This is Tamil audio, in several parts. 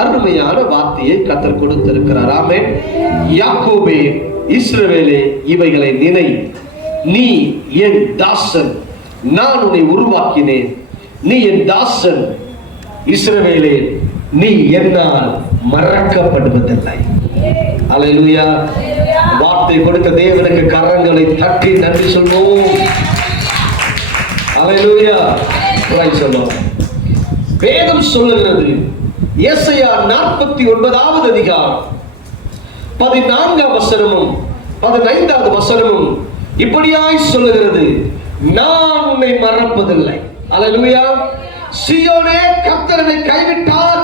அருமையான வார்த்தையை கர்த்தர் கொடுத்திருக்கிறார். ஆமென். யாக்கோபே, இஸ்ரவேலே, இவைகளை நினை. நீ என் தாசன், நான் உன்னை உருவாக்கினேன். நீ என் தாசன் இஸ்ரவேலே, நீ என்னால் மறக்கப்படுவதில்லை. அல்லேலூயா. வார்த்தை கொடுத்த தேவனுக்கு கரங்களை தட்டி நன்றி சொல்வோம். அல்லேலூயா. Praise the lord. வேதம் சொல்லுகிறது, ஏசாயா 49வது அதிகாரம் 14வது வசனமும் 15வது வசனமும் இப்படியாய் சொல்லுகிறது, நான் உன்னை மறப்பதில்லை. அல்லேலூயா. சீயோனே, கர்த்தர் என்னை கைவிட்டார்,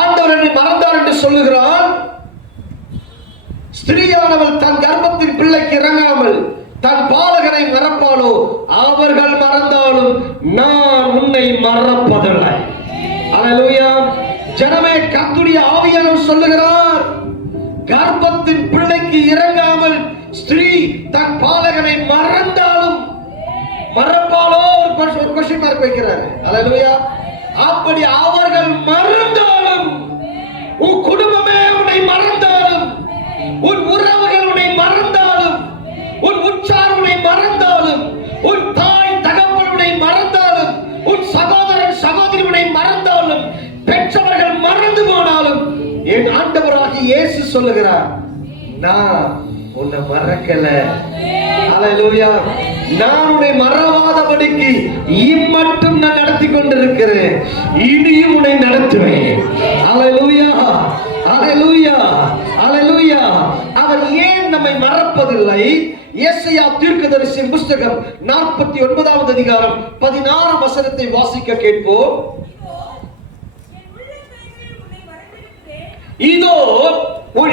ஆண்டவர் என்னை மறந்தார் என்று சொல்லுகிறான். ஸ்திரீயானவள் தன் கர்ப்பத்தின் பிள்ளைக்கு இறங்காமல் தன் பாலகனை மறப்பாளோ? அவர்கள் மறந்தாலும் நான் உன்னை மறப்பதில்லை. அல்லேலூயா. ஜனமே, கர்த்தருடைய ஆவியானவர் சொல்லுகிறார், கர்ப்பத்தின் பிள்ளைக்கு இறங்காமல் ஸ்திரீ தன் பாலகனை மறந்தாலும் மறப்பாளோ? ஒரு கொஸ்டின் மார்க் வைக்கிறார். அல்லேலூயா. அப்படி அவர்கள் மறந்தாலும், உன் குடும்பமே உன்னை மறந்தாலும், உன் உறவுகள் உன்னை மறந்தாலும், உன் உற்றார் உன்னை மறந்தாலும், உன் தாய் தகப்பன் உன்னை மறந்தாலும், உன் சகோதரன் சகோதரி உன்னை மறந்தாலும், பெற்றவர்கள் மறந்து போனாலும், என் ஆண்டவராகிய இயேசு சொல்லுகிறார், நான் உன்னை மறக்கல. அல்லேலூயா. நான் உன்னை மறவாதபடிக்கு இம்மட்டும் நான் நடத்தி கொண்டிருக்கிறேன், இனியும் உன்னை நடத்துவேன். அல்லேலூயா. அல்லேலூயா. அல்லேலூயா. அவர் ஏன் நம்மை மறப்பதில்லை? ஏசாயா தீர்க்கதரிசியின் புத்தகம் 49வது அதிகாரம் 16 வசனத்தை வாசிக்க கேட்போம். இதோ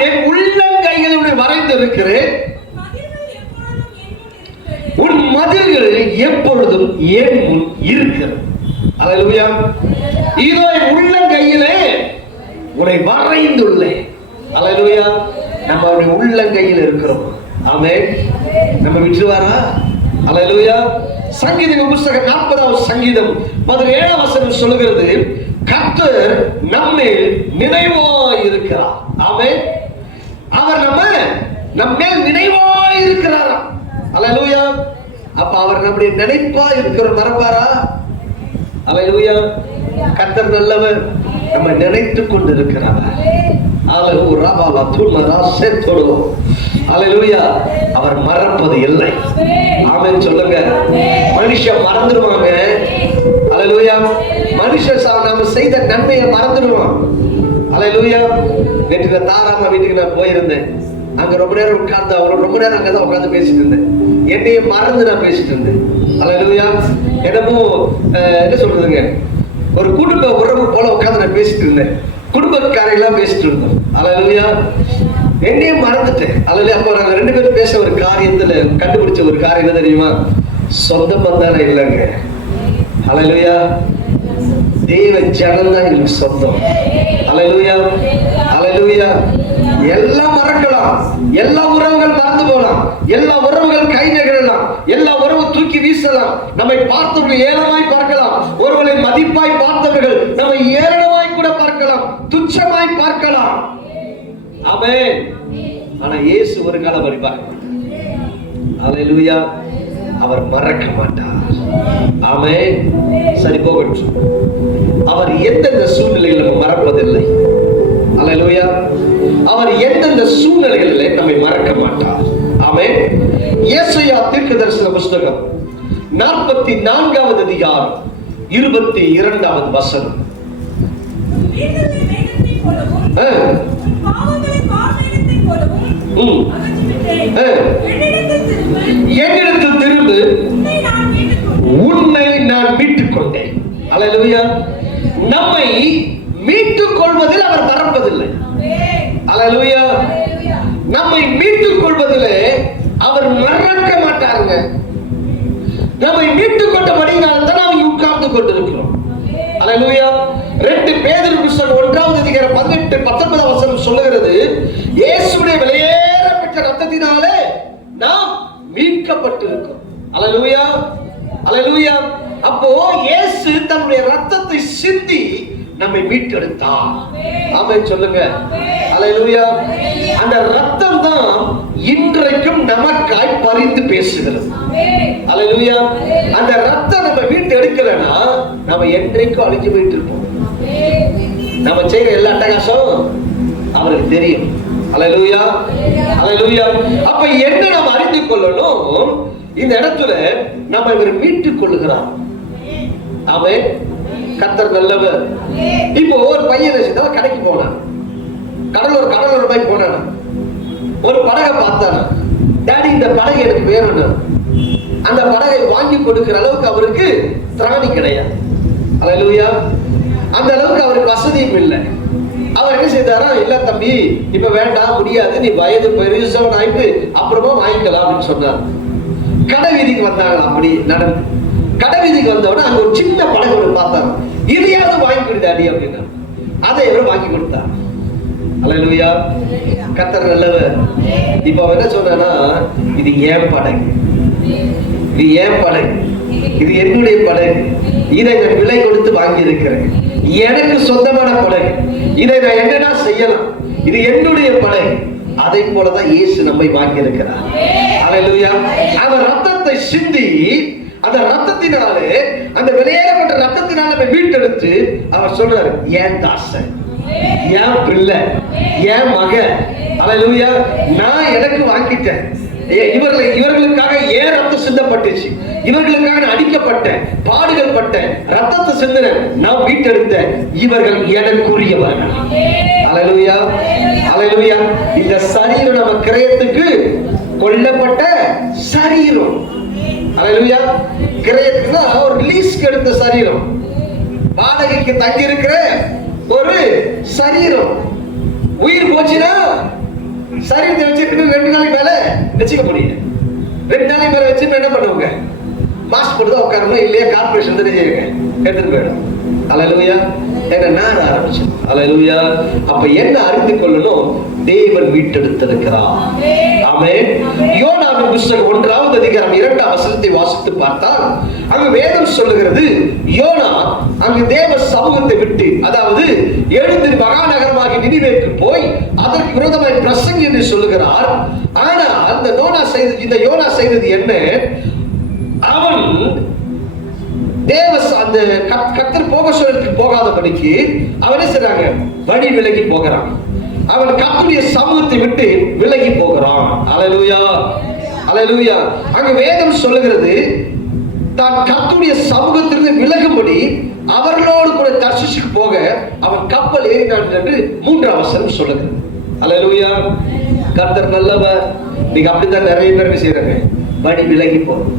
என் உள்ளங்கைகளில் வரைந்திருக்கிறேன், உன் மதில்கள் எப்பொழுதும் என் முன் இருக்கிறது. அல்லேலூயா. இதோ என் உள்ளங்கையிலே உன்னை வரைந்துள்ளேன். அல்லேலூயா. நம்ம அவருடைய உள்ளங்கையில் இருக்கிறோம். ஆமென். நம்ம விட்டுவாரா? அல்லேலூயா. சங்கீத புத்தகம் 40வது சங்கீதம் 17வது வசனம் சொல்லுகிறது, கர்த்தர் நம்மேல் நினைவாய் இருக்கிறார். ஆமென். அவர் நம்மேல் நினைவாய் இருக்கிறார். அல்லேலூயா. அப்ப அவர் நம்முடைய நினைப்பா இருக்கிற மறப்பாரா? அல்லேலூயா. கர்த்தர் நல்லவர், நம்ம நினைத்துக் கொண்டிருக்கிறார். அல்லேலூயா. அவர் மறப்பது இல்லை. ஆமென் சொல்லுங்க. மனுஷன் மறந்துடுவாங்க. அல்லேலூயா. மனுஷன் நாம செய்த நன்மையை மறந்துடுவான். அல்லேலூயா. நேற்று தாராமா வீட்டுக்கு நான் போயிருந்தேன். அங்க ரொம்ப நேரம் உட்கார்ந்து, அவர் ரொம்ப நேரம் அங்கதான் உட்கார்ந்து பேசிட்டு இருந்தேன். என்னைய மறந்து நான் பேசிட்டு இருந்தேன். அல்லேலூயா. என்னமோ என்ன சொல்றதுங்க, ஒரு குடும்ப உறவு போல உட்கார்ந்து நான் பேசிட்டு இருந்தேன். குடும்பக்காரையெல்லாம் பேசிட்டு இருந்தோம். அல்லேலூயா. என்னையும் மறந்துட்டேன். அல்லேலூயா. அப்போ நாங்க 2 பேரும் பேச ஒரு காரியத்துல கண்டுபிடிச்ச ஒரு காரியம் என்ன தெரியுமா? சொந்த பந்தான இல்லைங்க. அல்லேலூயா. தேவ ஜனம் தான் எங்களுக்கு சொந்தம். அல்லேலூயா. அல்லேலூயா. எல்லாம் மறக்கலாம், எல்லா உறவுகள் மறந்து போகலாம், எல்லா உறவுகள் கை நகரலாம், எல்லா உறவு தூக்கி வீசலாம். நம்மை பார்த்தவர்கள் ஏளனமாய் பார்க்கலாம், ஒருவரை மதிப்பாய் பார்த்தவர்கள் நம்மை ஏளனமாய் கூட பார்க்கலாம், துச்சமாய் பார்க்கலாம். ஆமென். ஆனா இயேசு ஒரு காலம் அப்படி பார்க்க மாட்டார். அல்லேலூயா. அவர் மறக்க மாட்டார். ஆமென். சரி, போகட்டும். அவர் எந்தெந்த சூழ்நிலையில் நம்ம மறப்பதில்லை. அல்லேலூயா. அவர் எந்தெந்த சூழ்நிலைகளிலே நம்மை மறக்க மாட்டார். ஆமென். ஏசாயா தீர்க்கதரிசன புத்தகம் 44வது அதிகாரம் 22வது வசனம். என்னிடத்தில் திரும்பு, உன்னை நான் மீட்டுக் கொண்டேன். அல்லேலூயா. நம்மை மீட்டுக் கொள்வதில் அவர் மறப்பதில்லை. அல்லேலூயா. நம்மை மீட்டுக் கொள்வதிலே அவர் மறக்க மாட்டாருங்க. நம்மை மீட்டுக் கொண்டபடியினால் தான் நாம் உட்கார்ந்து கொண்டிருக்கிறோம். அல்லேலூயா. 2 பேதுரு புத்தகம் 1வது அதிகாரம் 18-19 வசனம் சொல்லுகிறது, இயேசுவுடைய விலையேறப்பட்ட இரத்தத்தினாலே நாம் மீட்கப்பட்டிருக்கிறோம். அல்லேலூயா. அல்லேலூயா. அப்போ இயேசு தன்னுடைய இரத்தத்தை சிந்தி நம்மை மீட்டெடுத்தார். ஆமென் சொல்லுங்க. அல்லேலூயா. அந்த ரத்தம் தான் இன்றைக்கும் நமக்காய் பரிந்து பேசுகிறது. அல்லேலூயா. அந்த ரத்தம் நம்ம மீட்டு எடுக்கலனா நம்ம என்றைக்கும் அழிஞ்சு போயிட்டு இருப்போம். நம்ம செய்யற எல்லா அட்டகாசம் அவருக்கு தெரியும். அல்லேலூயா. அல்லேலூயா. அப்ப என்ன நம்ம அறிந்து கொள்ளணும்? இந்த இடத்துல நம்ம இவர் மீட்டுக் கொள்ளுகிறார். ஆமென். கர்த்தர் நல்லவர். இப்போ ஒரு பையன் செய்தான், கடைக்கு போனான். கடலூர் போய் போனான். ஒரு படகை பார்த்தானா, டாடி இந்த படகு எனக்கு வேணும். அந்த படகை வாங்கி கொடுக்கிற அளவுக்கு அவருக்கு திராணி கிடையாது. அல்லேலூயா. அந்த அளவுக்கு அவருக்கு வசதியும் இல்லை. அவர் என்ன செய்தாரா, இல்ல தம்பி இப்ப வேண்டாம், முடியாது, நீ வயது பெருசவன் ஆயிட்டு அப்புறமா வாங்கிக்கலாம் அப்படின்னு சொன்னார். கடை வீதிக்கு வந்தாங்க. அப்படி நடந்து கடை வீதிக்கு வந்தவன அங்க ஒரு சின்ன படகு ஒன்று பார்த்தாங்க. இதையாவது வாங்கி கொடுத்தாடி அப்படின்னா அதை இவர் வாங்கி கொடுத்தார். அல்லேலூயா. கர்த்தர் நல்லவர். இப்ப அவன் என்ன சொன்னா, இது ஏன் படகு, இது ஏன் படகு, இது என்னுடைய படகு, இதை நான் விலை கொடுத்து வாங்கி இருக்கிறேன், எனக்கு சொந்தமான படகு, இதை நான் என்னடா செய்யலாம், இது என்னுடைய படகு. அதை போலதான் இயேசு நம்மை வாங்கி இருக்கிறார். அல்லேலூயா. அவர் ரத்தத்தை சிந்தி, அந்த ரத்தத்தினாலே, அந்த வெளியேறப்பட்ட ரத்தத்தினால நம்ம மீட்டெடுத்து அவர் சொல்றாரு, ஏன் தாசன், ஏன் பிள்ளை, ஏன் மகன். அல்லேலூயா. நான் எனக்கு வாங்கிட்டேன். இவர்களுக்காக ஏன் ரத்தம் சிந்தப்பட்டுச்சு, இவர்களுக்காக நான் அடிக்கப்பட்டேன், பாடுகள் பட்டேன், ரத்தத்தை சிந்தினேன், நான் மீட்டெடுத்தேன். இவர்கள் எனக்குரியவர்கள். அல்லேலூயா. அல்லேலூயா. இந்த சரீரம் நம்ம கிரயத்துக்கு கொல்லப்பட்ட சரீரம். அல்லேலூயா. கிரயத்துக்கு ஒரு லீஸ்க்கு எடுத்த சரீரம், வாடகைக்கு தங்கி இருக்கிற ஒரு சரீரம். உயிர் போச்சுன்னா சரீரத்தை வச்சுட்டு 2 நாளைக்கு மேல வச்சுக்க முடியும். 2 நாளைக்கு மேல வச்சு என்ன பண்ணுவாங்க, மாஸ்க் போட்டு தான் உட்காரணும், இல்லையா கார்பரேஷன் தான் செய்யுங்க, எடுத்துட்டு போயிடும். அல்லேலூயா. என்ன நான் ஆரம்பிச்சேன். அல்லேலூயா. அப்ப என்ன அறிந்து கொள்ளணும், தேவன் மீட்டெடுத்திருக்கிறார். ஆமென். யோனாவின் புத்தகம் 1ஆம் அதிகாரம் 2ஆம் வசனத்தை வாசித்து பார்த்தால் அங்கு வேதம் சொல்லுகிறது, யோனா அங்கு தேவ சமூகத்தை விட்டு, அதாவது எழுந்து மகாநகரமாகி நினிவேக்கு போய் அதற்கு விரோதமாய் பிரசங்கி என்று சொல்லுகிறார். ஆனால் இந்த யோனா செய்தது என்ன, அவன் அந்த கர்த்தர் போக சொல்றதுக்கு போகாதபடிக்கு அவனே செய்றாங்க, வழி விலகி போகிறான். அவன் கர்த்தருடைய சமூகத்தை விட்டு விலகி போகிறான். அல்லேலூயா. அல்லேலூயா. அங்க வேதம் சொல்லுகிறது, தான் கர்த்தருடைய சமூகத்திலிருந்து விலகும்படி அவர்களோடு கூட தர்ஷீசுக்கு போக அவன் கப்பல் ஏறினான் என்று 3ஆம் வசனம் சொல்லுகிறது. அல்லேலூயா. கர்த்தர் நல்லவர். நீங்க அப்படிதான் நிறைய பேர் செய்யறாங்க, வழி விலகி போறோம்.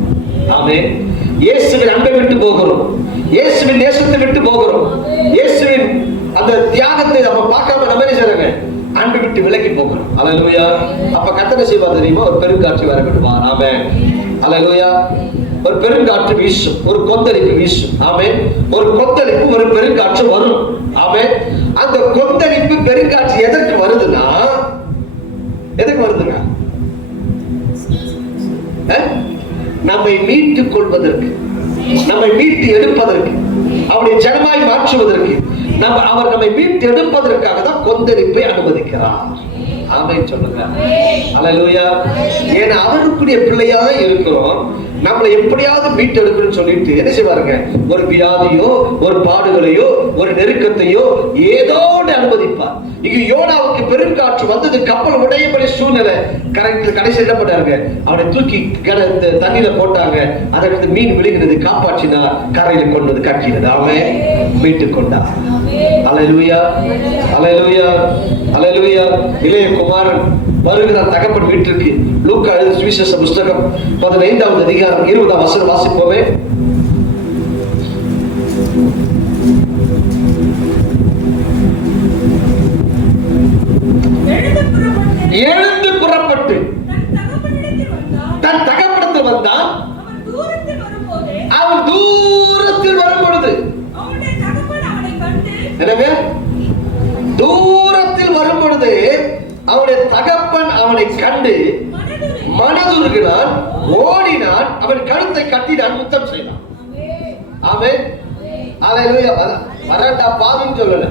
ஆமென். இயேசுவின் அன்பை விட்டு போகிறோம், இயேசுவின் நேசத்தை விட்டு போகிறோம், இயேசுவின் அந்த தியாகத்தை நம்ம பார்க்காம நம்ம என்ன செய்யறாங்க, அன்பை விட்டு விலகி போகிறோம். அல்லேலூயா. அப்ப கர்த்தர் செய்வார் தெரியுமா, ஒரு பெருங்காற்று வரவிடுவார். ஆமென். அல்லேலூயா. ஒரு பெருங்காற்று வீசும், ஒரு கொந்தளிப்பு வீசும். ஆமென். ஒரு கொந்தளிப்பு, ஒரு பெருங்காற்று வரும். ஆமென். அந்த கொந்தளிப்பு பெருங்காற்று எதற்கு வருதுன்னா, எதற்கு வருதுங்க, நம்மை மீட்டுக் கொள்வதற்கு, நம்மை மீட்டு எடுப்பதற்கு, அவருடைய ஜனமாய் மாற்றுவதற்கு, அவர் நம்மை மீட்டு எடுப்பதற்காக தான் கொந்தளிப்பை அனுமதிக்கிறார். ஆமென் சொல்லுங்க. அல்லேலூயா. ஏன்னா அவருக்குரிய பிள்ளையா இருக்கிறோம், நம்மளை எப்படியாவது மீட்டு எடுக்கணும்னு சொல்லிட்டு என்ன செய்வாருங்க, ஒரு வியாதியோ, ஒரு பாடுகளையோ, ஒரு நெருக்கத்தையோ ஏதோ அனுமதிப்பார். இங்க யோனாவுக்கு பெருங்காற்று வந்தது, கப்பல் உடையபடி சூழ்நிலை. கடைசி என்ன பண்ணாருங்க, அவனை தூக்கி தண்ணியில போட்டாங்க, அதற்கு மீன் விழுகிறது, காப்பாற்றினார், கரையில கொண்டு வந்து கட்டினது, அவன் மீட்டுக் கொண்டார். அல்லேலூயா. அல்லேலூயா. அல்லேலூயா. இளைய குமாரன் வருகிறார் தகப்பன் வீட்டிற்கு. லூக்கா எழுதின சுவிசேஷ புத்தகம் 15ஆம் அதிகாரம் 20ஆம் வசனம் வாசிப்போமே. எழுந்து புறப்பட்டு தன் தகப்பனிடத்தில் வந்தான். அவன் தூரத்தில் வரும் பொழுது, எனவே தூரத்தில் வரும் பொழுது அவனுடைய தகப்பன் அவனை கண்டு மனதுருகினான், ஓடினான், அவன் கழுத்தை கட்டினான், முத்தம் செய்தான். ஆமென். அல்லேலூயா. வராண்டா பாவின்னு சொல்லல.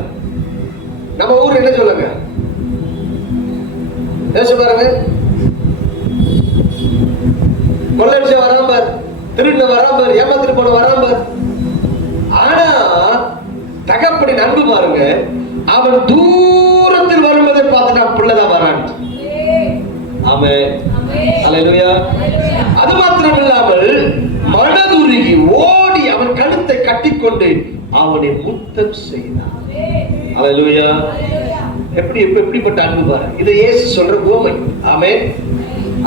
நம்ம ஊர் என்ன சொல்லுங்க, யோசிச்சு பாருங்க. கொள்ளடிச்ச வராம, திருட வராம, ஏமாத்திட்டு போன வராம. ஆனா தகப்பனின் அன்பு பாருங்க, அவன் தூரத்தில் வருவதை பார்த்துட்டு பிள்ளைதான் வரான். ஆமென், அல்லேலூயா. அது மாத்திரம் இல்லாமல் மனதுருகி ஓடி அவன் கழுத்தை கட்டிக்கொண்டு அவனை முத்தம் செய்தான். அல்லேலூயா. எப்படிப்பட்ட அன்பு பாருங்க. இது இயேசு சொல்ற உவமை. ஆமென்.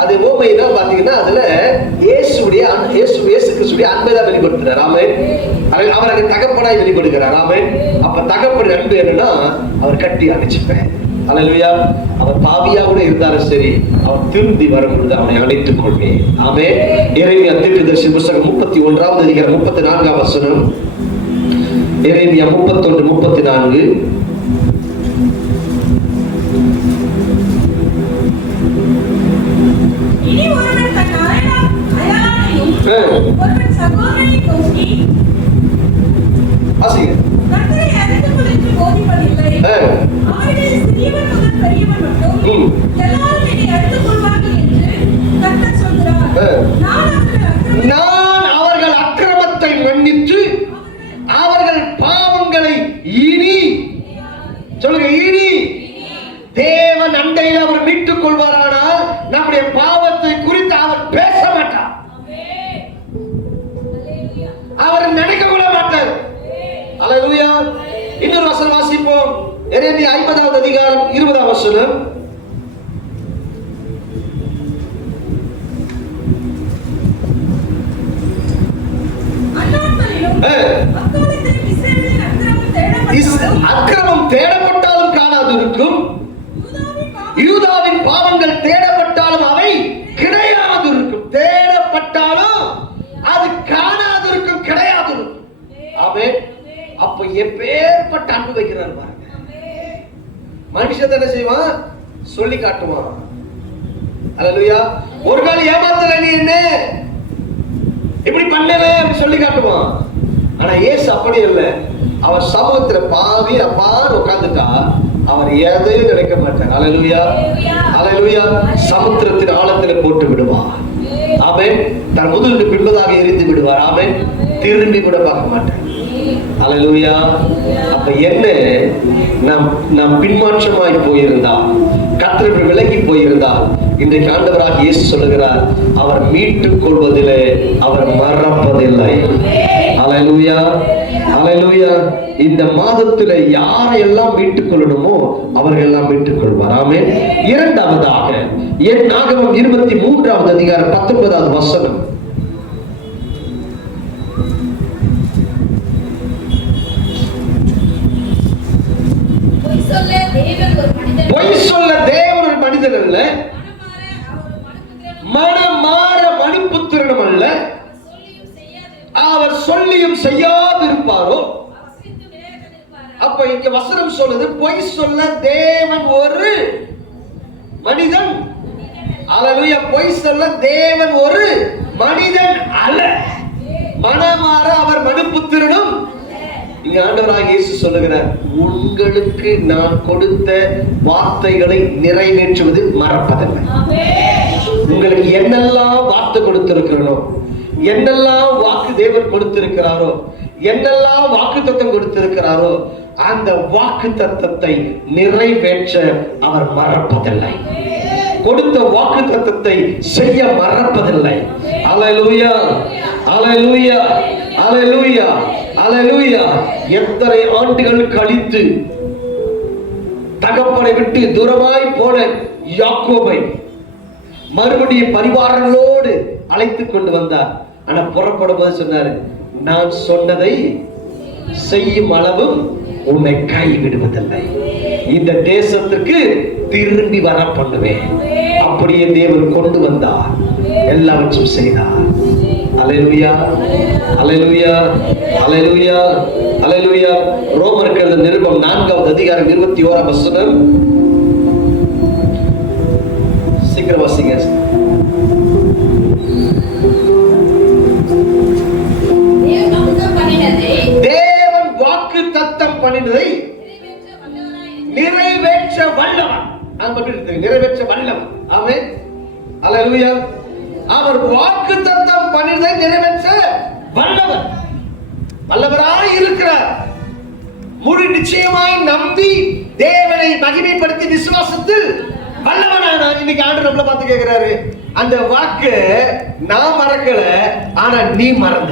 அது உவமை தான் பாத்தீங்கன்னா அதுல இயேசு கிறிஸ்துடைய அன்பை தான் வெளிப்படுத்துறார். ஆமென். அவர் தகப்பனாய் வெளிப்படுகிறார். ஆமென். அப்ப தகப்பன் அன்பு என்னன்னா அவர் கட்டி அணைச்சுப்பேன். அல்லேலூயா. அவர் பாவியா கூட இருந்தாலும் சரி, அவர் திரும்பி வரும்பொழுது அவனை அணைத்துக் கொள்வேன். ஆமென். எரேமியா தீர்க்கதரிசி புத்தகம் 31வது அதிகாரம் 34ஆம் வசனம். எரேமியா 31:34. இனி ஒருவன் தன் அயலானையும் ஒருவன் சகோதரனையும் நோக்கி கர்த்தரை அறிந்து என்று போதிப்பதில்லை. அவர்கள் சிறியவன் முதல் பெரியவன் மட்டும் எல்லாரும் என்னை அறிந்து கொள்வார்கள் என்று கர்த்தர் சொல்கிறார். நான் அவர்கள் அக்கிரமத்தை மன்னித்து அவர்கள் பாவங்களை இனி சொல்லுங்க, இனி தேவன் அண்டையில் அவர் மீட்டுக் கொள்வாரானால் நம்முடைய பாவத்தை குறித்து அவர் பேச மாட்டார். அவர் நினைக்க கூட மாட்டார். அல்லேலூயா. இன்னொரு வசனம் வாசிப்போம். எரேமியா 50வது அதிகாரம் 20ஆம் வசனம். அக்கிரமம் தேடப்பட்டாலும் காணாதிருக்கும், யூதாவின் பாவங்கள் தேடப்பட்டாலும் அவை கிடையாதிருக்கும். தேடப்பட்டாலும் அது காணாதிருக்கும், கிடையாதிருக்கும். ஆமென். அப்ப எப்பேற்பட்ட அன்பு வைக்கிறார் பாருங்க. மனுஷன் என்ன செய்வான், சொல்லி காட்டுவான். அல்லேலூயா. ஒரு கால் ஏமாத்தல, நீ என்ன இப்படி பண்ணல சொல்லி காட்டுவான். ஆனா இயேசு அப்படி இல்லை. அவர் சமூகத்துல பாவி அப்பான்னு உட்கார்ந்துட்டா அவர் எதையும் நினைக்க மாட்டார். அல்லேலூயா. அல்லேலூயா. சமுத்திரத்தின் ஆழத்துல போட்டு விடுவார். ஆமென். தன் முதுகுக்கு பின்பதாக எரிந்து விடுவார். ஆமென். திரும்பி கூட பார்க்க மாட்டார். அல்லேலூயா. அப்ப என்ன, நாம் பின்மாற்றமாய் போயிருந்தால், கர்த்தரை விலகி போயிருந்தால், இன்றைக்கு ஆண்டவராக இயேசு சொல்லுகிறார், அவர் மீட்டுக் கொள்வதிலே அவர் மறப்பதில்லை. அல்லேலூயா. அல்லேலூயா. இந்த மாதத்துல யாரையெல்லாம் மீட்டுக் கொள்ளணுமோ அவர்கள் எல்லாம் மீட்டுக் கொள்வார். ஆமென். இரண்டாவதாக என்னாகமம் 23வது அதிகாரம் 19வது வசனம். பொய் சொல்ல தேவன் ஒரு மனிதன் அல்ல, மனமாற மனுப்புத்திரனும் அல்ல. அவர் சொல்லியும் செய்யாதிருப்பாரோ. அப்ப இங்க வசனம் சொல்லுது, பொய் சொல்ல தேவன் ஒரு மனிதன். அல்லேலூயா. பொய் சொல்ல தேவன் ஒரு மனிதன் அல்ல, மனமாற அவர் மனுப்புத்திரனும். இங்க ஆண்டவராகிய இயேசு சொல்லுகிறார், உங்களுக்கு நான் கொடுத்த வார்த்தைகளை நிறைவேற்றுவது மறப்பதில்லை. உங்களுக்கு என்னெல்லாம் வார்த்தை கொடுத்திருக்கிறனோ, என்னெல்லாம் வாக்கு தேவன் கொடுத்திருக்கிறாரோ, என்னெல்லாம் வாக்கு தத்தம் கொடுத்திருக்கிறாரோ, அந்த வாக்கு தத்தத்தை நிறைவேற்ற அவர் மறப்பதில்லை. கொடுத்த வாக்கு தத்தத்தை செய்ய மறப்பதில்லை. அல்லேலூயா. அல்லேலூயா. அல்லேலூயா. அல்லேலூயா. எத்தனை ஆண்டுகள் கழித்து தகப்பனை விட்டு தூரமாய் போன யாக்கோபை மறுபடியும் பரிவாரங்களோடு அழைத்துக் கொண்டு வந்தார். ஆனா புறப்படும் போது சொன்னாரு, நான் சொன்னதை செய்யும் அளவும் உன்னை கைவிடுவதில்லை. இந்த தேசத்துக்கு திரும்பி வர பண்ணுவேன். அப்படியே தேவன் கொண்டு வந்தார், எல்லாவற்றையும் செய்தார். அல்லேலூயா. அல்லேலூயா. அல்லேலூயா. அல்லேலூயா. ரோமருக்கு எழுதின நிருபம் 4வது அதிகாரம் 21ஆம் வசனம். சீக்கிரம் வாசிங்க. தேவன் வாக்கு தத்தம் பண்ணினதை நிறைவேற்ற வல்லவன். நிறைவேற்ற வல்லவன். ஆமென். அல்லேலூயா. அவர் வாக்குத்தத்தம் பண்ணினதை நிறைவேற்ற வல்லவன். வல்லவராய் இருக்கிறார். முழு நிச்சயமாய் நம்பி தேவனை மகிமைப்படுத்தி விசுவாசத்தில் வல்லவனான இன்னைக்கு ஆண்டவர் நம்மள பார்த்து கேட்கிறாரு, அந்த வாக்கு நான் மறக்கல, ஆனா நீ மறந்த.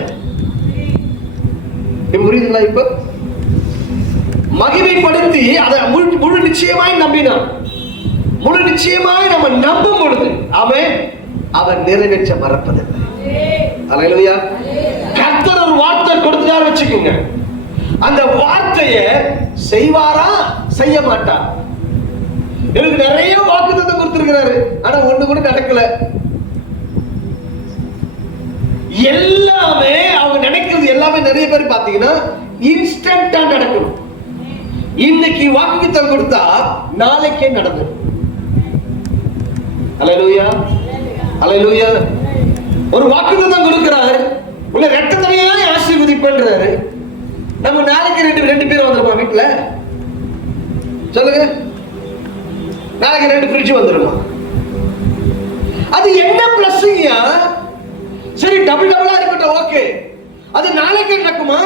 புரியுதுங்களா? இப்ப மகிமைப்படுத்தி அதை முழு நிச்சயமாய் நம்பினான். முழு நிச்சயமாய் நம்ம நம்பும் பொழுது அவன் நிறைவேற்ற மறப்பதில்லை. அல்லேலூயா. கர்த்தர் ஒரு வார்த்தை கொடுத்தாரு வச்சுக்கோங்க, அந்த வார்த்தையை செய்வாரா செய்ய மாட்டார். எனக்கு நிறைய வாக்குத்தத்தம் கொடுத்திருக்கிறாரு, ஆனா ஒண்ணு கூட நடக்கல. எல்லாமே அவங்க நினைக்கிறது எல்லாமே நிறைய பேர் பாத்தீங்கன்னா இன்ஸ்டன்டா நடக்கணும். இன்னைக்கு வாக்குத்தத்தம் கொடுத்தா நாளைக்கே நடந்துடும். அல்லேலூயா. அல்லேலூயா. ஒரு வாக்குத்தத்தம் கொடுக்கிறாரு, உள்ள ரத்தத்தையே ஆசீர்வதிப்பேன்றாரு. நம்ம நாளைக்கு ரெண்டு பேர் வந்துருமா வீட்டுல? சொல்லுங்க. நாளைக்கு 2 ஃப்ரிட்ஜ் வந்துருமா? அது என்ன பிளஸ்ஸிங்கயா? சரி, டபுள் இருக்கட்டும், ஓகே. அது நாளைக்கே நடக்குமா?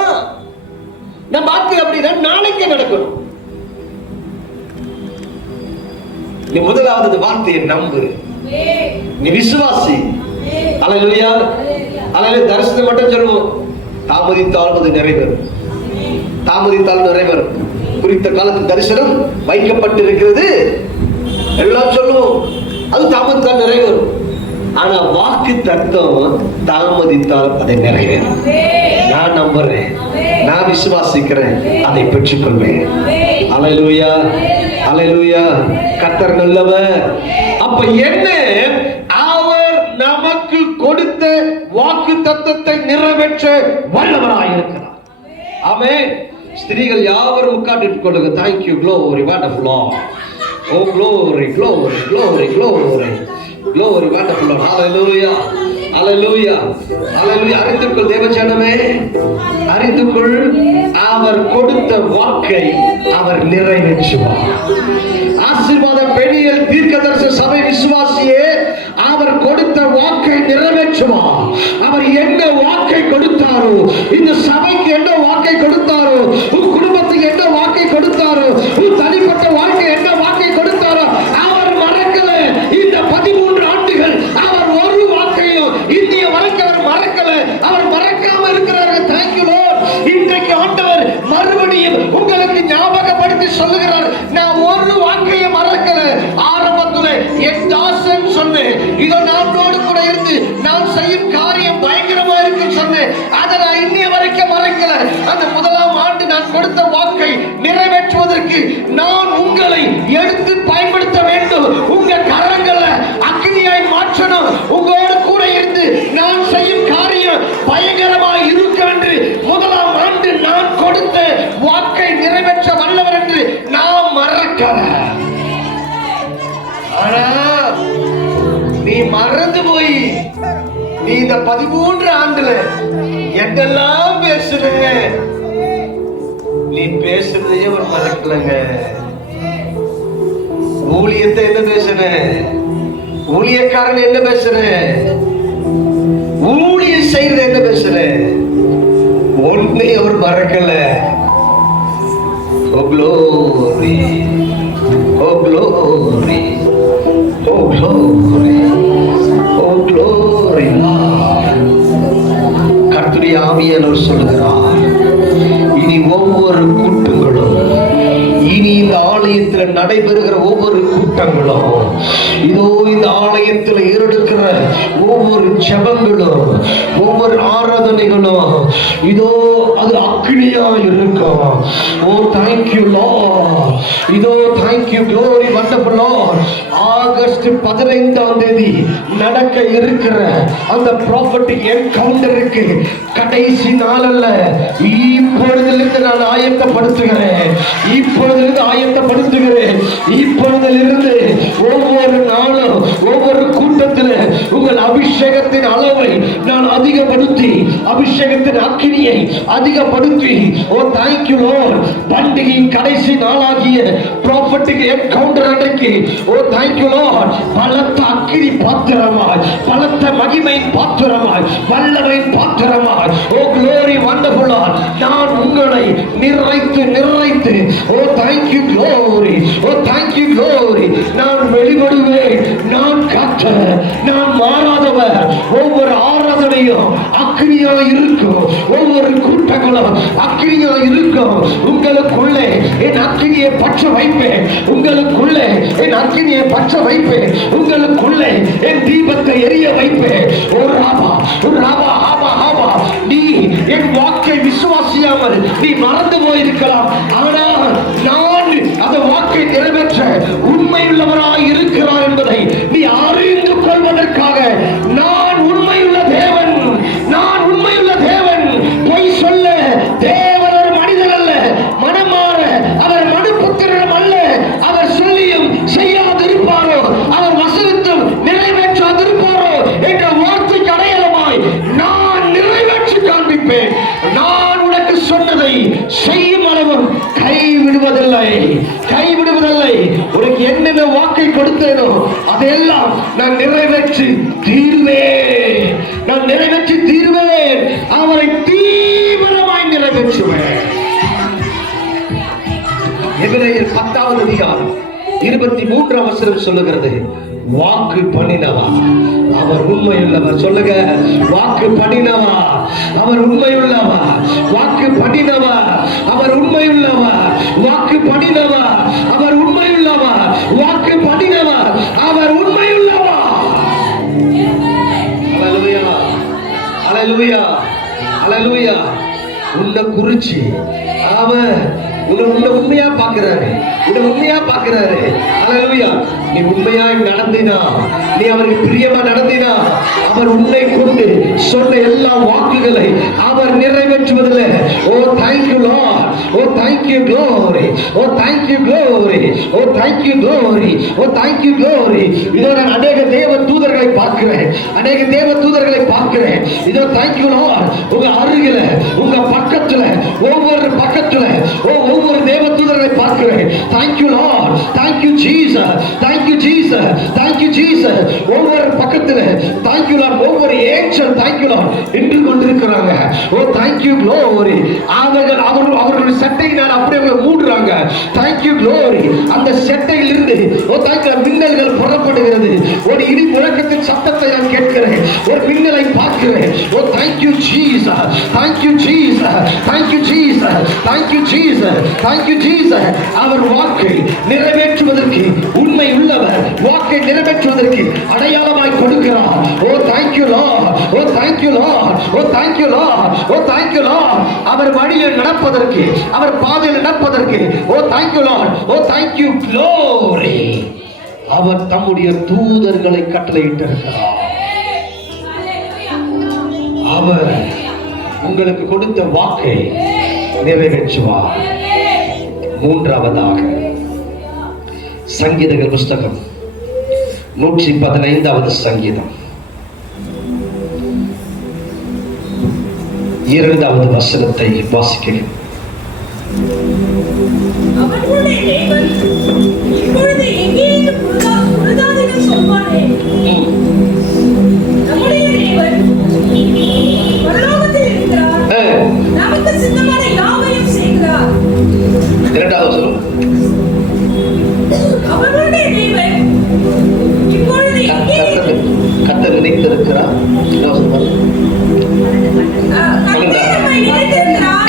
நம்ம ஆட்கள் அப்படின்னா நாளைக்கே நடக்கணும். நீ முதலாவது வார்த்தையை நம்பு, நீ விசுவாசி. அல்லேலூயா. அல்லேலூயா. தரிசனம் மட்டும் சொல்லுவோம், தாமதித்தால் அது நிறைவேறும். தாமதித்தால் நிறைவேறும். குறித்த காலத்தில் தரிசனம் வைக்கப்பட்டிருக்கிறது எல்லாம் சொல்லுவோம், அது தாமதித்தால் நிறைவேறும். ஆனா வாக்கு தத்தம் தாமதித்தால் அதை நிறைவேறும். நான் நம்புறேன், நான் விசுவாசிக்கிறேன், அதை பெற்றுக்கொள்வேன். அல்லேலூயா. அல்லேலூயா. கர்த்தர் நல்லவர். அப்ப என்ன? அவர் நமக்கு கொடுத்த வாக்கு தத்தத்தை நிறைவேற்ற வல்லவராய் இருக்கிறார். ஆமென். ஸ்திரீகள் யாவரும் உட்கார்ந்து கொள்ளுங்க. Thank you, glory, wonderful Lord. Oh glory, glory, glory, glory, glory, wonderful Lord. Hallelujah, hallelujah, hallelujah. அறிந்துகொள் தேவஜனமே, அறிந்துகொள், அவர் கொடுத்த வாக்கை அவர் நிறைவேற்றுவார். ஆசீர்வாத பெண்ணியல் தீர்க்கதரிசி சபை விசுவாசியே, அவர் கொடுத்த வாக்கை நிறைவேற்றுவார். அவர் என்ன வாக்கை கொடுத்தாரோ, இந்த சபைக்கு என்ன வாக்கை கொடுத்தாரோ, உன் குடும்பத்துக்கு என்ன வாக்கை கொடுத்தாரோ, உன் தனிப்பட்ட வாழ்க்கை என்ன வாக்கை கொடுத்தாரோ, அவர் மறக்கல. இந்த 13 ஆண்டுகள் அவர் ஒரு வாக்கையும் இந்திய வரைக்கும் அவர் மறக்கல. அவர் மறக்காம இருக்கிறார். Thank you Lord. இன்றைக்கு ஆண்டவர் மறுபடியும் உங்களுக்கு ஞாபகப்படுத்தி சொல்லுகிறார், நான் ஒரு வாக்கையை மறக்கல. ஆரம்பத்துல என் தாசன் சொன்னேன், இதோ நானோடு கூட இருந்து நான் செய்யும் காரியம் பயங்கரமா இருக்குன்னு சொன்னேன். அதை நான் இன்னைய வரைக்கும் மறக்கல. அந்த முதலாம் ஆண்டு நான் கொடுத்த வாக்கை நிறைவேற்றுவதற்கு நான் உங்களை எடுத்து பயன்படுத்த வேண்டும். உங்க கரங்களை அக்னியாய் மாற்றணும். உங்களோடு கூட இருந்து நான் செய்யும் காரியம் பயங்கரமா இருக்கும் என்று முதலாம் ஆண்டு நான் கொடுத்த வாக்கை நிறைவேற்ற வல்லவர் என்று நான் மறக்கல. ஆனா நீ மறந்து போய் நீ இந்த 13 ஆண்டுல என்னெல்லாம் பேசுற, நீ பேசுறதையே ஒரு மறக்கலங்க. ஊழியத்தை என்ன பேசுற, ஊழியக்காரன் என்ன பேசுற, ஊழியம் செய்யறது என்ன பேசுற, ஒன்னே அவர் மறக்கல. Oh glory, oh glory, oh glory, oh glory. கர்த்தருடைய ஆவியானவர் சொல்லுகிறார், இனி ஒவ்வொரு கூட்டங்களும், இனி இந்த ஆலயத்தில் நடைபெறுகிற ஒவ்வொரு கூட்டங்களும், இதோ இந்த ஆலயத்தில் ஏறெடுக்கிற ஒவ்வொரு ஜெபங்களும், ஒவ்வொரு ஆராதனைகளும், இதோ அது அக்னியா இருக்கும். ஓ thank you Lord. இதோ thank you, glory, wonderful Lord. August 15ஆம் தேதி நடக்க இருக்கிற அந்த ப்ராப்பர்ட்டி என்கவுண்டருக்கு கடைசி நாள் அல்ல, இப்பொழுதிலிருந்து நான் ஆயத்தப்படுத்துகிறேன். இப்பொழுதிலிருந்து ஆயத்தப்படுத்துகிறேன். இப்பொழுதிலிருந்து ஒவ்வொரு நாளும் ஒவ்வொரு கூட்டத்தில் உங்கள் அபிஷேகத்தின் அளவை நான் அதிகப்படுத்தி, அபிஷேகத்தின் அக்கினியை அதிகப்படுத்தி, ஓ thank you Lord, பண்டிகையின் கடைசி நாளாகிய prophetic encounter அன்றைக்கு, ஓ thank you Lord, பலத்த அக்கினி பாத்திரமாய், பலத்த மகிமையின் பாத்திரமாய், வல்லமையின் பாத்திரமாய், ஓ glory wonderful Lord, நான் உங்களை நிறைத்து நிறைத்து, ஓ thank you glory, O thank you glory, நான் வெளிப்படுவேன். நான் கர்த்தர், நான் மாறாதவர். ஒவ்வொரு ஆராதனையும் அக்கினியா இருக்கும், ஒவ்வொரு கூட்டங்களும் அக்கினியா இருக்கும். உங்களுக்குள்ளே என் அக்கினியை பற்ற வைப்பேன், உங்களுக்குள்ளே என் அக்கினியை பற்ற வைப்பேன், உங்களுக்குள்ளே என் தீபத்தை எரிய வைப்பேன். ஒரு ராபா, ஒரு ராபா, ஆபா ஆபா. நீ என் வாக்கை விசுவாசியாமல் நீ மறந்து போயிருக்கலாம், ஆனால் நான் அந்த வாக்கை நிறைவேற்ற உண்மையுள்ளவராய் இருக்கிறார் என்பதை நீ அறிந்து கொள்வதற்காக நான் உண்மையுள்ள தேவன், நான் உண்மையுள்ள தேவன். பொய் சொல்ல தேவன் ஒரு மனிதன் அல்ல, மனமாற அவர் மனுபுத்திரனும் அல்ல. அவர் சொல்லியும் செய்யாதிருப்பாரோ, அவர் வசனத்தும் நிறைவேற்றாதிருப்பாரோ என்ற வார்த்தைக்கு அடையாளமாய் நான் நிறைவேற்றி காண்பிப்பேன். நான் உனக்கு சொன்னதை செய்யும் அளவும் கைவிடுவதில்லை, கைவிடுவதில்லை. உனக்கு என்னென்ன வாக்கை கொடுத்தேனோ அதெல்லாம் நான் நிறைவேற்றி தீர்வேன், நான் நிறைவேற்றி தீர்வேன். அவரை தீவிரமாய் நிறைவேற்றுவேன். எபிரேயர் 10வது அதிகாரம் 23ஆம் வசனம் சொல்லுகிறது, வாக்கு பண்ணினவா அவர் உண்மையுள்ளவர். சொல்லுங்க, வாக்கு பண்ணினவா அவர் உண்மையுள்ளவா, வாக்கு பண்ணினவா அவர் உண்மையுள்ளவா, வாக்கு பண்ணினவா அவர் உண்மையுள்ளவா, வாக்கு பண்ணினவா அவர் உண்மையுள்ளவா. ஹல்லேலூயா, ஹல்லேலூயா, ஹல்லேலூயா. உன்னை குறிச்சு அவர் உன்னை உண்மையா பார்க்கிறாரு, உன்னை உண்மையா பார்க்கிறாரு. ஹல்லேலூயா. நீ உண்மையாய் நடந்தினா, நீ அவருக்கு பிரியமா நடந்தினா, அவர் உன்னை கொண்டு சொன்ன எல்லா வாக்குகளை அவர் நிறைவேற்றுவதில்லை. ஓ thank you Lord, O thank you glory, O thank you glory, O thank you glory, O thank you glory. இதோ நான் அநேக தேவ தூதர்களை பார்க்கிறேன், அநேக தேவ தூதர்களை பார்க்கிறேன். இதோ thank you Lord, உங்க அருகில, உங்க பக்கத்துல, ஒவ்வொரு பக்கத்துல ஒவ்வொரு தேவ தூதர்களை பார்க்கிறேன். thank you Lord, thank you Jesus, thank you Jesus, thank you Jesus. ஒவ்வொரு பக்கத்துல thank you Lord, ஒவ்வொரு ஏஞ்சல் thank you Lord நின்று கொண்டிருக்கிறாங்க. ஓ thank you glory. அவர்கள் சட்டையினால் அப்படியே அவங்க மூடுறாங்க. thank you glory. அந்த சட்டையிலிருந்து ஓ thank you மின்னல்கள் புறப்படுகிறது. ஒரு இடி முழக்கத்தின் சத்தத்தை நான் கேட்கிறேன், ஒரு மின்னலை பார்க்கிறேன். ஓ thank you Jesus, thank you Jesus, thank you Jesus, thank you Jesus, thank you Jesus. அவர் வாக்கை நிறைவேற்றுவதற்கு உண்மை உள்ளவர், வாக்கை நிறைவேற்றுவதற்கு அடையாளமாய் கொடுக்கிறார். ஓ thank you Lord, O thank you Lord, O thank you Lord, O thank you Lord. அவர் வழியில் நடப்பதற்கு, அவர் பாதையில் நடப்பதற்கு ஓ thank you Lord, O thank you glory. அவர் தம்முடைய தூதர்களை கட்டளையிட்டிருக்கிறார். அவர் உங்களுக்கு கொடுத்த வாக்கை நிறைவேற்றுவார். மூன்றாவதாக சங்கீதங்கள் புஸ்தகம் 115வது சங்கீதம் 2வது வசனத்தை வாசிக்கிறேன். அவர்களுடைய தேவன் இப்பொழுது எங்கேயும் புரதாதிகள் சொல்வானே. நம்முடைய தேவன் பரலோகத்தில் இருக்கிறார், நமக்கு சித்தமான யாவையும் செய்கிறார். 2வது வசனம், அவர்களுடைய தேவன் இப்பொழுது எங்கேயும் கர்த்தர் நினைத்திருக்கிறார்.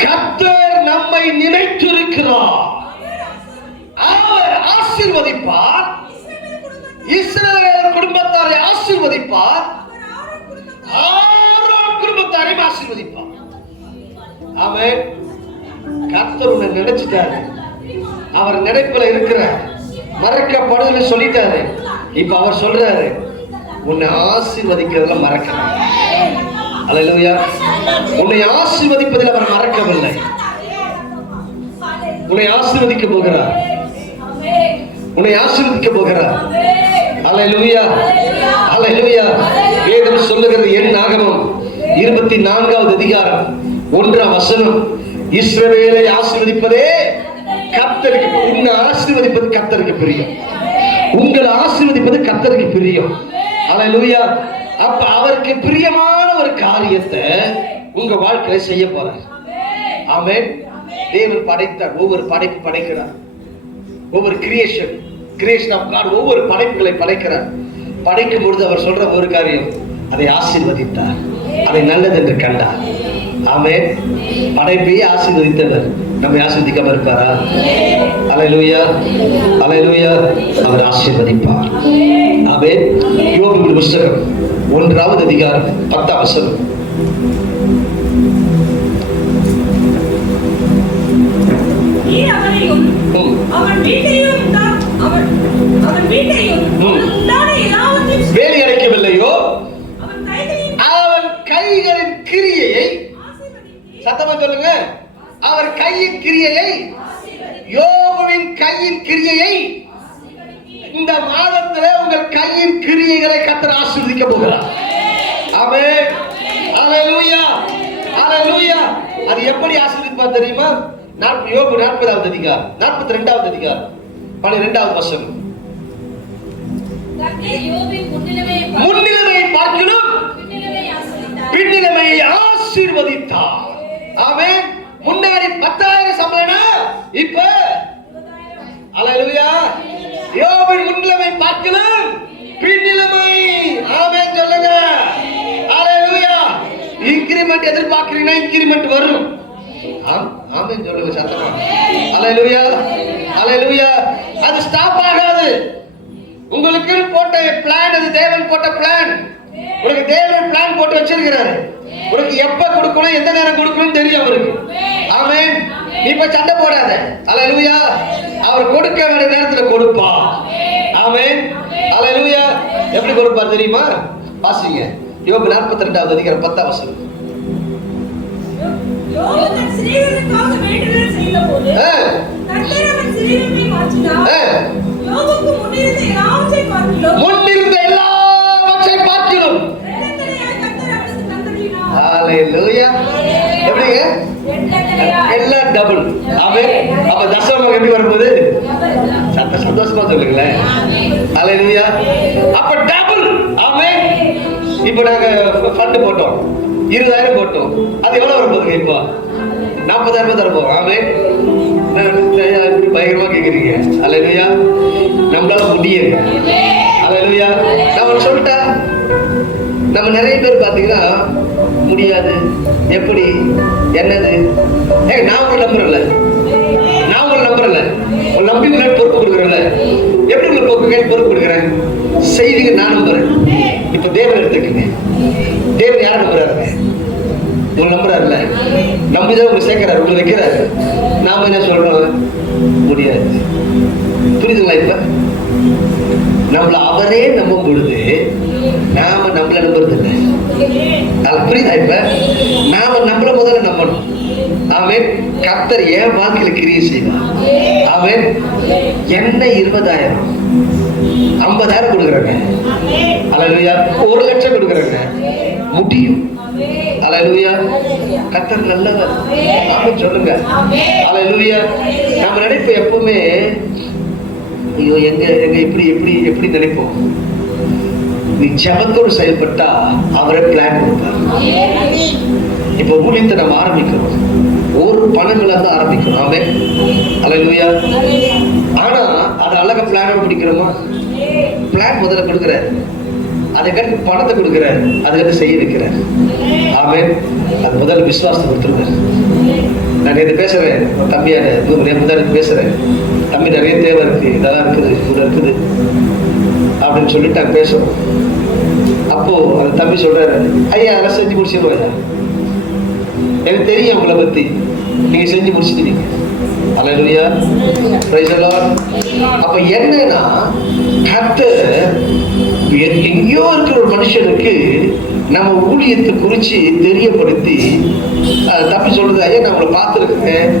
கர்த்தர் நம்மை நினைத்திருக்கிறார். அவர் ஆசீர்வதிப்பார், இஸ்ரவேல் குடும்பத்தாரை ஆசீர்வதிப்பார், ஆரோன் குடும்பத்தாரை ஆசீர்வதிப்பார். ஆமென். கர்த்தர் உன்னை நினைச்சிட்டாரு, அவர் நினைப்புல இருக்கிறார், மறக்கப்படுதுன்னு சொல்லிட்டாரு. இப்ப அவர் சொல்றாரு, உன்னை ஆசீர்வதிக்கிறதுல மறக்கிறார். அல்லேலூயா. உன்னை ஆசீர்வதிப்பதில் அவர் மறக்கவில்லை. உன்னை ஆசீர்வதிக்க போகிறார், உன்னை ஆசீர்வதிக்க போகிறார். அல்லேலூயா, அல்லேலூயா. வேதம் சொல்லுகிறது என் ஆகமம் 24வது அதிகாரம் 1ஆம் வசனம், இஸ்ரவேலை ஆசீர்வதிப்பதே கர்த்தருக்கு, உன்னை ஆசீர்வதிப்பது கர்த்தருக்கு பிரியம், உங்களை ஆசீர்வதிப்பது கர்த்தருக்கு பிரியம். அல்லேலூயா. அப்ப அவருக்கு பிரியமான ஒரு காரியத்தை உங்க வாழ்க்கையில செய்ய போறார். ஆமென். தேவன் படைத்தார், ஒவ்வொரு படைப்பு படைக்கிறார், ஒவ்வொரு கிரியேஷன் ஆஃப் காட் ஒவ்வொரு படைப்புகளை படைக்கிறார். படைக்கும் பொழுது அவர் சொல்ற ஒரு காரியம், அதை ஆசீர்வதித்தார், அதை நல்லது என்று கண்டார். ஆமென். படைப்பையே ஆசீர்வதித்தவர் நம்மை ஆசீர்வதிக்காம இருப்பாரா? அல்லேலூயா, அல்லேலூயா. அவர் ஆசீர்வதிப்பார். ஆமென். யோபு புத்தகம் 1வது அதிகாரம் 10ஆம் வசனம். வேலி அடைக்கவில்லையோ அவன் கைகளின் கிரியையை, சத்தமா சொல்லுங்க, அவர் கையின் கிரியையை, யோபுவின் கையின் கிரியையை, இந்த மாதத்திலே உங்கள் கையின் கிரியைகளை கர்த்தர் ஆசீர்வதிக்க போகிறார். ஆமென். அல்லேலூயா, அல்லேலூயா. அது எப்படி ஆசீர்வதிப்பார் தெரியுமா? யோபு 40வது அதிகாரம் 42வது அதிகாரம் 12வது வசனம். முன்னிலைமையை பார்க்கிலும் பின்னிலைமையை ஆசீர்வதித்தார். ஆமென். முன்னாடி 10,000 சம்பளம், இப்ப அல்லேலூயா, யோபின் முன்னிலைமை பார்க்கிலும் பின்னிலைமை. ஆமென் சொல்லுங்க. அல்லேலூயா. இன்கிரிமென்ட் எதிர்பார்க்கிறீங்கன்னா இன்கிரிமென்ட் வரும். ஆமென் சொல்லுங்க சத்தமா. அல்லேலூயா, அல்லேலூயா. அது ஸ்டாப் ஆகாது. உங்களுக்கு போட்ட பிளான், அது தேவன் போட்ட பிளான். உனக்கு தேவன் பிளான் போட்டு வச்சிருக்கிறாரு. உனக்கு எப்ப கொடுக்கணும், எந்த நேரம் கொடுக்கணும் தெரியும் அவருக்கு. ஆமென். நீ இப்ப சண்டை போடாத. அல்லேலூயா. அவர் கொடுக்க வேண்டிய நேரத்துல கொடுப்பா. ஆமென். அல்லேலூயா. எப்படி கொடுப்பார் தெரியுமா? வாசிங்க யோபு 42வது அதிகாரம் 10ஆம் வசனம். முன்னிருந்த எல்லாவற்றை பார்க்கிலும். அல்லேலூயா. எப்படிங்க? எல்லாம் டபுள். ஆமென். அப்ப தசமம் எப்படி வரும்போது சந்தோஷமா சொல்லுங்களேன். அல்லேலூயா. அப்ப டபுள். ஆமென். இப்ப நாங்க ஃபண்ட் போட்டோம், 20,000 போட்டோம். அது எவ்வளவு வரப்போகுதுங்க? இப்போ 40,000 தரப்போம். ஆமென். இப்படி பயங்கரமா கேக்குறீங்க. அல்லேலூயா. நம்மளால முடியும். அல்லேலூயா. நான் சொல்லிட்டா, நம்ம நிறைய பேர் பாத்தீங்கன்னா முடியாது, எப்படி, என்னது, நான் உங்களை நம்புறேன்ல, நான் உங்களை நம்புறேன்ல, உங்களை நம்பி உங்களுக்கு பொறுப்பு கொடுக்குறேன்ல. எப்படி உங்களுக்கு பொறுப்பு கொடுக்குறேன்? செய்திங்க நான் நம்புறேன். இப்ப தேவன் எடுத்துக்கங்க. தேவன் யாரை நம்புறாருங்க? உங்களை நம்புறாருல்ல, நம்பிதான் உங்களை சேர்க்கிறாரு, உங்களை வைக்கிறாரு. நாம என்ன சொல்றோம்? முடியாது. புரியுதுங்களா? இப்ப நம்மள அவரே நம்பும் பொழுது நாம நம்மள நம்புறது இல்லை. அது புரியுதா? இப்ப நாம நம்மள முதல்ல நம்பணும். ஆமென். கர்த்தர் ஏன் வாழ்க்கையில கிரியை செய்வார். ஆமென். என்ன 20,000 50,000 கொடுக்குறாங்க. அல்லேலூயா. 1,00,000 கொடுக்குறாங்க. முடியும். அல்லேலூயா. கர்த்தர் நல்லவர். ஆமென் சொல்லுங்க. அல்லேலூயா. நாம நினைப்போம் எப்பவுமே, ஐயோ எங்க எப்படி எப்படி எப்படி நினைப்போம். நீ ஜெபத்தோடு செயல்பட்டா அவரே பிளான் கொடுப்பார். இப்ப ஊழியத்தை நம்ம ஆரம்பிக்கிறோம், ஒரு பணங்கள தான் ஆரம்பிக்கிறோம். ஆமென். அல்லேலூயா. ஆனா அது அழகா பிளான் பிடிக்கிறோமா? பிளான் முதல்ல கொடுக்கிறாரு, அதுக்கடுத்து பணத்தை கொடுக்கிறாரு, அதுக்கடுத்து செய்ய வைக்கிறார். ஆமென். அது முதல்ல விசுவாசத்தை கொடுத்துருக்காரு. நான் நேற்று பேசுறேன், தம்பியான பேசுறேன், தம்பி நிறைய தேவை இருக்கு, இதெல்லாம் இருக்குது, இவ்வளவு இருக்குது அப்படின்னு சொல்லிட்டு நாங்கள் பேசுறோம். அப்போ அந்த தம்பி சொல்றாரு, ஐயா அதெல்லாம் செஞ்சு முடிச்சிருவாங்க, எனக்கு தெரியும் உங்களை பத்தி, நீங்க செஞ்சு முடிச்சிட்டீங்க. அல்லேலூயா. Praise the lord. அப்ப என்னன்னா, கர்த்தர் எங்கேயோ இருக்கிற ஒரு மனுஷனுக்கு நம்ம ஊழியத்தை குறிச்சு தெரியப்படுத்தி, தப்பி சொல்றது, ஐயா நான் உங்களை பார்த்துருக்கேன்,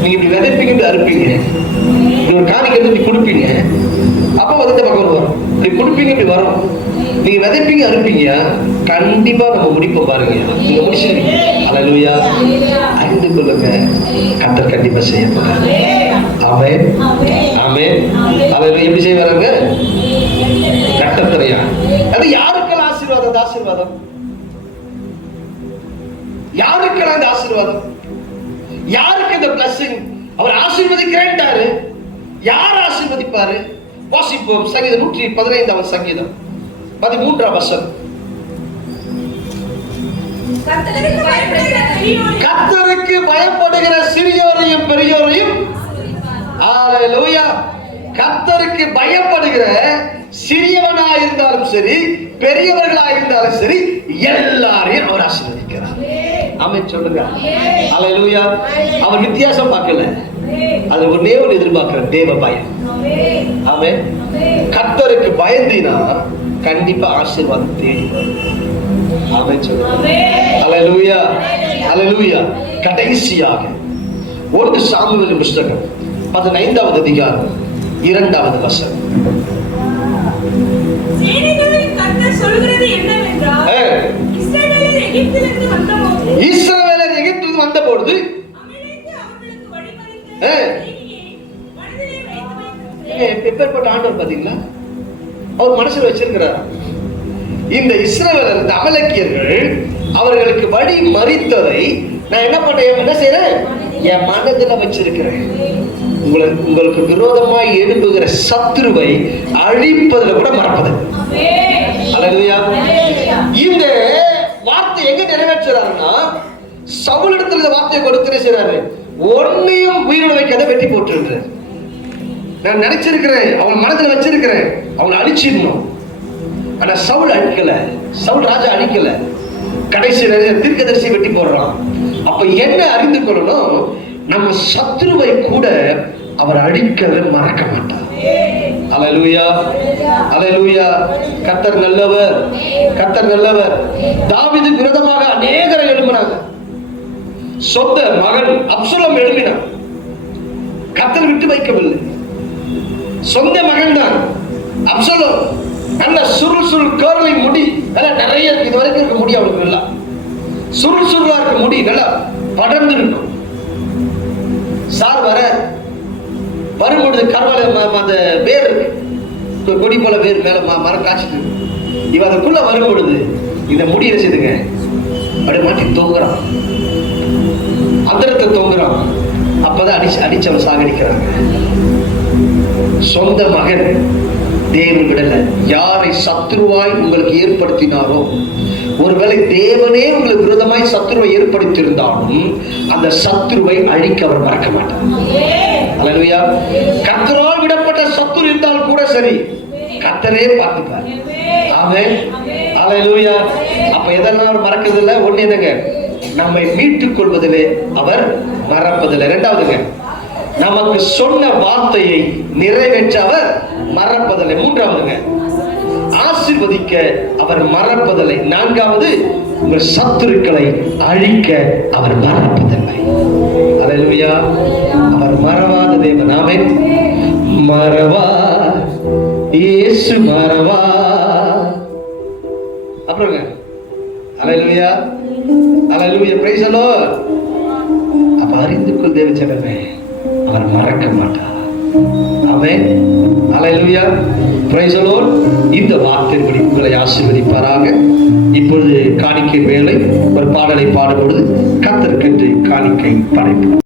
நீங்க இப்படி விதைப்பீங்க, இப்படி அறுப்பீங்க. இப்படி ஒரு காணிக்கை எடுத்து இப்படி கொடுப்பீங்க, அப்ப வந்து இந்த பக்கம் வரும். இப்படி கொடுப்பீங்க, இப்படி வரும். நீங்க விதைப்பீங்க, அறுப்பீங்க, கண்டிப்பா நம்ம முடிப்போம் பாருங்க. நீங்க முடிச்சிருவீங்க. அல்லேலூயா. அறிந்து கொள்ளுங்க, கர்த்தர் கண்டிப்பா செய்ய போறாரு. ஆமென், ஆமென். அல்லேலூயா. எப்படி செய்வாங்க? கட்டத்தரையா. அது யாருக்கெல்லாம் ஆசீர்வாதம்? அந்த ஆசீர்வாதம் யாருக்கெல்லாம் இந்த ஆசீர்வாதம்? யாருக்கு இந்த பிளஸிங்? அவர் ஆசீர்வதிக்கிறேன்ட்டாரு. யார் ஆசீர்வதிப்பாரு? வாசிப்போம். சங்கீதம் 115 சங்கீதம் 13 வசனம். கர்த்தருக்கு பயப்படுகிற சிறியோரையும் பெரியோரையும், அல்லேலூயா, கர்த்தருக்கு பயப்படுகிற சிறியவனா இருந்தாலும் சரி, பெரியவர்களா இருந்தாலும் சரி, எல்லாரையும் அவர் ஆசீர்வதிக்கிறார். ஆமென் சொல்லுங்க. அல்லேலூயா. அவர் வித்தியாசம் பார்க்கல. அது ஒண்ணே ஒன்று எதிர்பார்க்கிற தேவ பயம். ஆமென். கர்த்தருக்கு பயந்தினா கண்டிப்பா ஆசீர்வாதம் தேடி வரும். ஆமென் சொல்லுங்க. அல்லேலூயா, அல்லேலூயா. கடைசியாக 1 சாமுவேல் புத்தகம் 15வது அதிகாரம் 2வது வசனம். சேனைகளின் கர்த்தர் சொல்கிறது என்னவென்றால், இஸ்ரவேலர் எகிப்திலிருந்து வந்தபொழுது அமலேக்கு அவர்களுக்கு வழிமறித்து மனதிலே வைத்து எப்பேற்பட்ட ஆண்டவர் பாத்தீங்களா? அவர் மனசுல வச்சிருக்கிறார். இந்த இஸ்ரவேலர், இந்த அமலேக்கியர்கள் அவர்களுக்கு வழி மறித்ததை நான் என்ன பண்ணேன், என்ன செய்யறேன்? என் மனதில் வச்சிருக்கிறேன். உங்களுக்கு விரோதமாய் எழும்புகிற சத்துருவை அழிப்பதில் கூட மறப்பது. அல்லேலூயா. இந்த வார்த்தை எங்க நிறைவேற்றுறாருன்னா, சவுல் இடத்துல இந்த வார்த்தையை கொடுத்து செய்றாரு, ஒன்னையும் உயிரோட வைக்காத வெட்டி போட்டு. நான் நினைச்சிருக்கிறேன், அவன் மனதில் வச்சிருக்கிறேன், அவனை அழிச்சிடணும். ஆனா சவுல் அழிக்கல, சவுல் ராஜா அழிக்கல. கடைசி தீர்க்கதரிசி வெட்டி போடுறான். அப்ப என்ன அறிந்து கொள்ளணும்? நம்ம சத்துருவை கூட அவர் அழிக்கவே மறக்க மாட்டார். அல்லேலூயா, அல்லேலூயா. கர்த்தர் நல்லவர், கர்த்தர் நல்லவர். தாவீதுக்கு விரோதமாக அநேகரை எழும்பினாங்க. சொந்த மகன் அப்சலோம் எழும்பினான். கர்த்தர் விட்டு வைக்கவில்லை. சொந்த மகன் தான் அப்சலோம். நல்ல சுருள் சுருள் கேர்லி முடி, நல்லா நிறைய இருக்கு. இது வரைக்கும் இருக்க முடி அவளுக்கு நல்லா சுருள் சுருளா இருக்க முடி, நல்லா படர்ந்து இருக்கும். சார் வரும்பொழுது கருவால அந்த வேர் கொடி போல வேர் மேல மரம் காய்ச்சிட்டு இவ அதுக்குள்ள வரும்பொழுது இந்த முடியை செய்துங்க அப்படி மாட்டி தொங்குறான், அந்தரத்தை தொங்குறான். அப்பதான் அடிச்சவன் சாகடிக்கிறாங்க. சொந்த மகன் தேவன் விடல. யாரை சத்துருவாய் உங்களுக்கு ஏற்படுத்தினாரோ, ஒருவேளை தேவனே உங்களுக்கு விரோதமாய் சத்துருவை ஏற்படுத்தியிருந்தாலும் அந்த சத்துருவை அழிக்க அவர் மறக்க மாட்டார். அல்லேலூயா. கர்த்தரால் விடப்பட்ட சத்துரு இருந்தால் கூட சரி, கர்த்தரே பார்த்துப்பார். ஆமென், அல்லேலூயா. அப்ப எதெல்லாம் அவர் மறக்கிறதில்லை? ஒண்ணு என்னங்க, நம்மை மீட்டுக் கொள்வதிலே அவர் மறப்பதில்லை. இரண்டாவதுங்க, நமக்கு சொன்ன வார்த்தையை நிறைவேற்ற அவர் மறப்பதில்லை. மூன்றாவதுங்க, ஆசீர்வதிக்க அவர் மறப்பதில்லை. நான்காவது, உங்கள் சத்துருக்களை அழிக்க அவர் மறப்பதில்லை. அல்லேலூயா. அவர் மறவாத தேவன். ஆமென். மறவா இயேசு மறவா. அப்புறங்க அல்லேலூயா, அல்லேலூயா. Praise the lord. அப்ப அறிந்து கொள் தேவ ஜனமே, அவர் மறக்க மாட்டார். Amen, hallelujah. Praise the lord. இந்த வார்த்தையின்படி உங்களை ஆசீர்வதிப்பாராக. இப்பொழுது காணிக்கை வேளை. ஒரு பாடலை பாடும் பொழுது கர்த்தருக்கென்று காணிக்கை படைப்போம்.